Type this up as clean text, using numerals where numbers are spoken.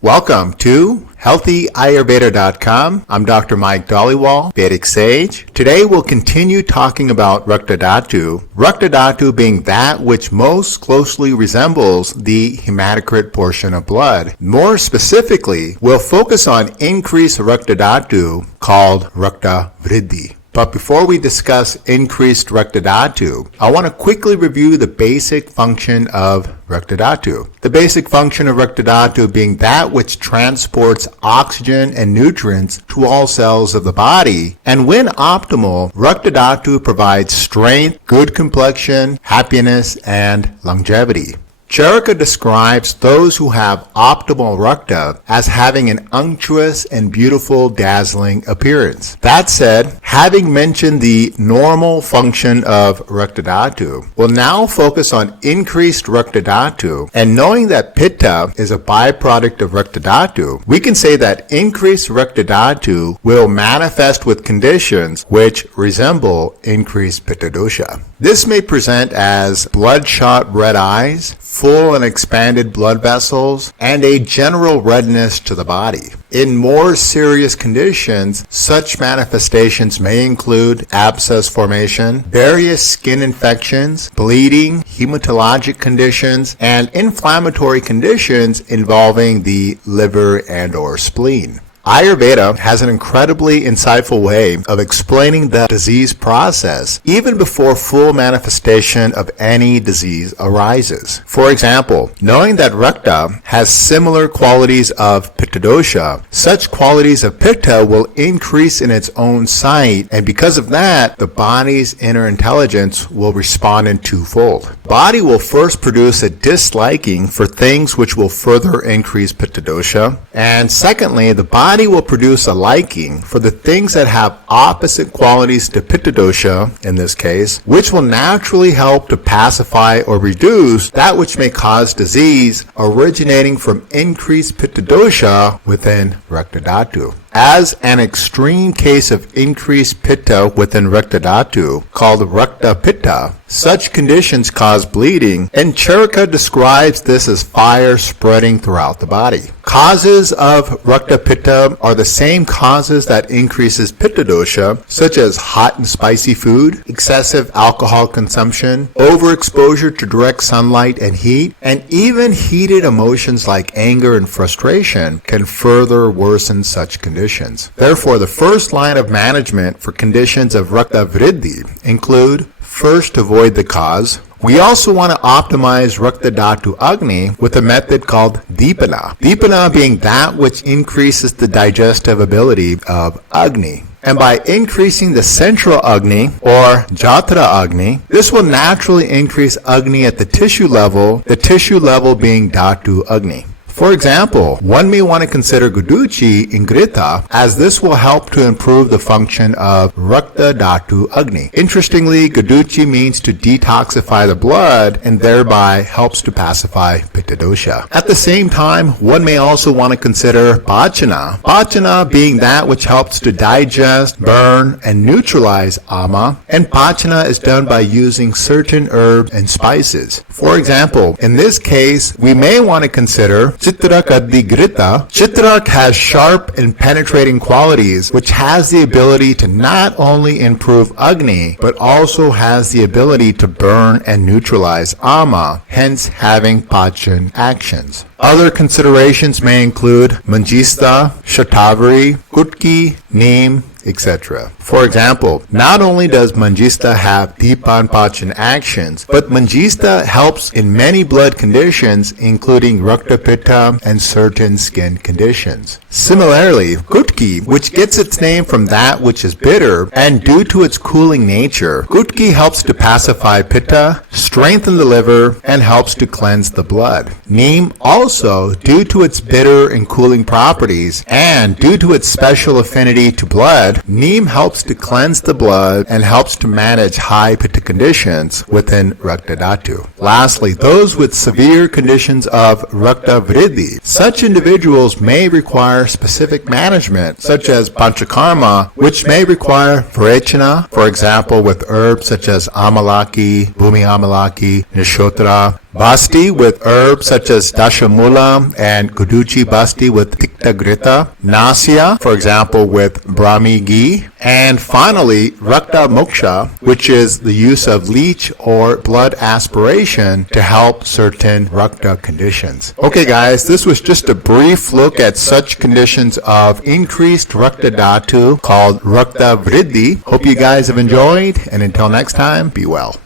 Welcome to HealthyAyurveda.com. I'm Dr. Mike Dhaliwal, Vedic Sage. Today we'll continue talking about Rakta Dhatu. Rakta Dhatu being that which most closely resembles the hematocrit portion of blood. More specifically, we'll focus on increased Rakta Dhatu called Rakta Vruddhi. But before we discuss increased Rakta Dhatu, I want to quickly review the basic function of Rakta Dhatu. The basic function of Rakta Dhatu being that which transports oxygen and nutrients to all cells of the body. And when optimal, Rakta Dhatu provides strength, good complexion, happiness, and longevity. Charaka describes those who have optimal Rakta as having an unctuous and beautiful, dazzling appearance. That said, having mentioned the normal function of Rakta Dhatu, we'll now focus on increased Rakta Dhatu, and knowing that Pitta is a byproduct of Rakta Dhatu, we can say that increased Rakta Dhatu will manifest with conditions which resemble increased Pitta dosha. This may present as bloodshot red eyes, full and expanded blood vessels, and a general redness to the body. In more serious conditions, such manifestations may include abscess formation, various skin infections, bleeding, hematologic conditions, and inflammatory conditions involving the liver and/or spleen. Ayurveda has an incredibly insightful way of explaining the disease process even before full manifestation of any disease arises. For example, knowing that Rakta has similar qualities of Pitta dosha, such qualities of Pitta will increase in its own sight, and because of that, the body's inner intelligence will respond in twofold. The body will first produce a disliking for things which will further increase Pitta dosha, and secondly, the body will produce a liking for the things that have opposite qualities to Pitta dosha, in this case, which will naturally help to pacify or reduce that which may cause disease originating from increased Pitta dosha within Rakta Dhatu. As an extreme case of increased Pitta within Rakta Dhatu, called Raktapitta, such conditions cause bleeding, and Charaka describes this as fire spreading throughout the body. Causes of Raktapitta are the same causes that increases Pitta dosha, such as hot and spicy food, excessive alcohol consumption, overexposure to direct sunlight and heat, and even heated emotions like anger and frustration can further worsen such conditions. Therefore, the first line of management for conditions of Rakta Vruddhi include: first, avoid the cause. We also want to optimize Rakta Dhatu Agni with a method called Dipana. Dipana being that which increases the digestive ability of Agni. And by increasing the central Agni or Jatra Agni, this will naturally increase Agni at the tissue level being Dhatu Agni. For example, one may want to consider Guduchi in Grita, as this will help to improve the function of Rakta Dhatu Agni. Interestingly, Guduchi means to detoxify the blood and thereby helps to pacify Pitta dosha. At the same time, one may also want to consider Pachana. Pachana being that which helps to digest, burn, and neutralize ama, and Pachana is done by using certain herbs and spices. For example, in this case, we may want to consider Chitrak Adhigrita. Chitrak has sharp and penetrating qualities, which has the ability to not only improve Agni, but also has the ability to burn and neutralize ama, hence having Pachan actions. Other considerations may include Manjista, Shatavari, Kutki, Neem, etc. For example, not only does Manjista have Dipan Pachan actions, but Manjista helps in many blood conditions, including Raktapitta and certain skin conditions. Similarly, Kutki, which gets its name from that which is bitter, and due to its cooling nature, Kutki helps to pacify Pitta, strengthen the liver, and helps to cleanse the blood. Neem also, due to its bitter and cooling properties, and due to its special affinity to blood, Neem helps to cleanse the blood and helps to manage high Pitta conditions within Rakta Dhatu. Lastly, those with severe conditions of Rakta Vruddhi. Such individuals may require specific management, such as Panchakarma, which may require Vrechana, for example, with herbs such as Amalaki, Bhumi Amalaki, Nishotra, Basti with herbs such as dashamula and kuduchi basti with tikta grita, nasya, for example, with brahmi ghee, and finally, rakta moksha, which is the use of leech or blood aspiration to help certain rakta conditions. Okay guys, this was just a brief look at such conditions of increased Rakta Dhatu called Rakta Vruddhi. Hope you guys have enjoyed, and until next time, be well.